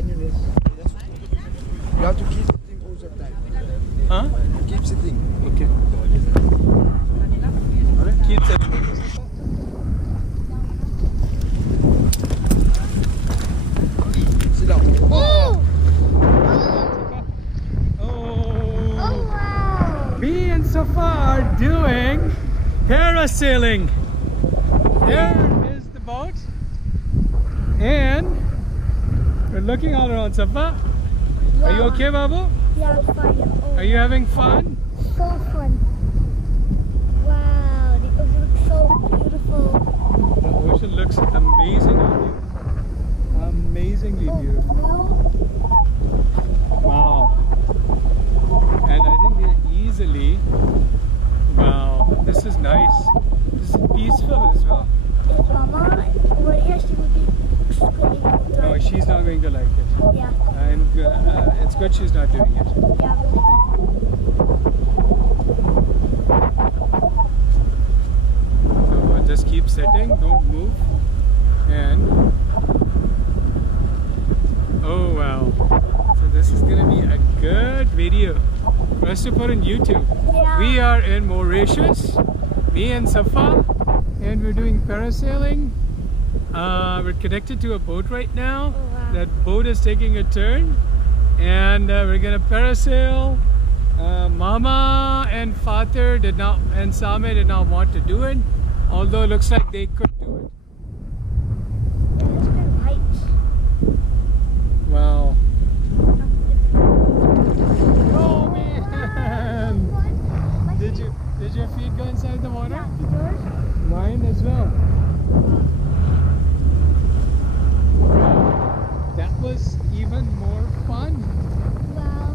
You have to keep sitting all the time. Huh? Keep sitting. Okay. Keep sitting. Sit down. Oh! Oh. Oh wow! Me and Safa are doing parasailing. There is the boat, and we're looking all around. Safa, are you okay, Babu? Yeah, I'm fine. Oh, Are you having fun? so fun. Wow, the ocean looks so beautiful. The ocean looks amazingly beautiful. Amazingly beautiful. Wow. And I think we are easily. Wow, this is nice. This is peaceful as well. If Mama over here, she would be screaming all the No, time. she's not going to like it. Yeah. And it's good she's not doing it. Yeah, So just keep sitting, don't move. And oh wow. So this is gonna be a good video for us to put on YouTube. Yeah. We are in Mauritius, me and Safa, and we're doing parasailing. We're connected to a boat right now. Oh, wow. That boat is taking a turn, and we're gonna parasail. Mama and Father did not, and Same did not want to do it, although it looks like they could do it. It's been right. Wow. Oh man! Did your feet go inside the water? Yeah, yours? Mine as well. That was even more fun. Wow.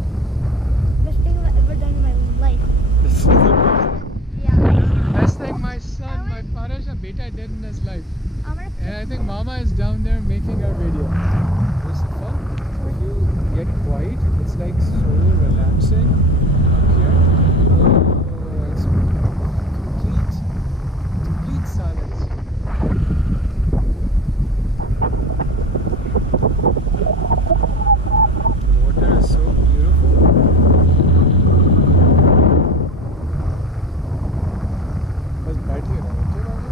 Best thing I've ever done in my life. This is the best. Yeah. Best thing my son, my Parash and beta did in his life. I'm gonna And I think Mama is down there making our video. This is fun. When you get quiet, it's like so relaxing up here. Oh, it's complete silence. Water is so beautiful. Bas बैठे रहो, okay Babu?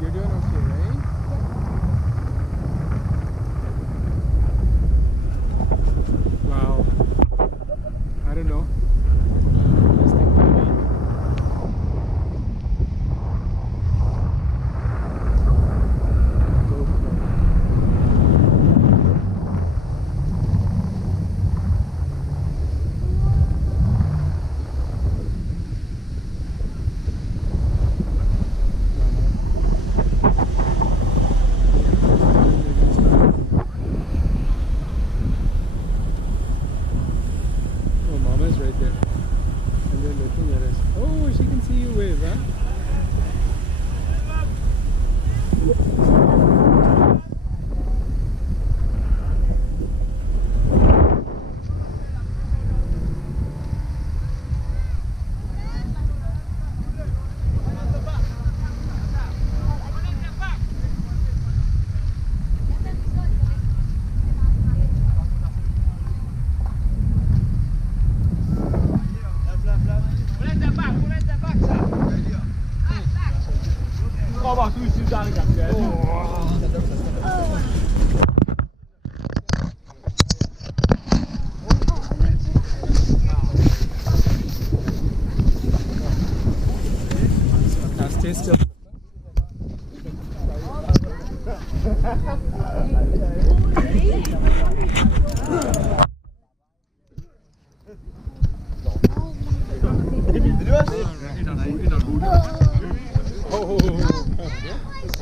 You're doing okay, right? Wow. I don't know. This thing could be. GoPro. Oh, Mama's right there. And they're looking at us. Oh, she can see you wave, huh? Now stay still. Oh.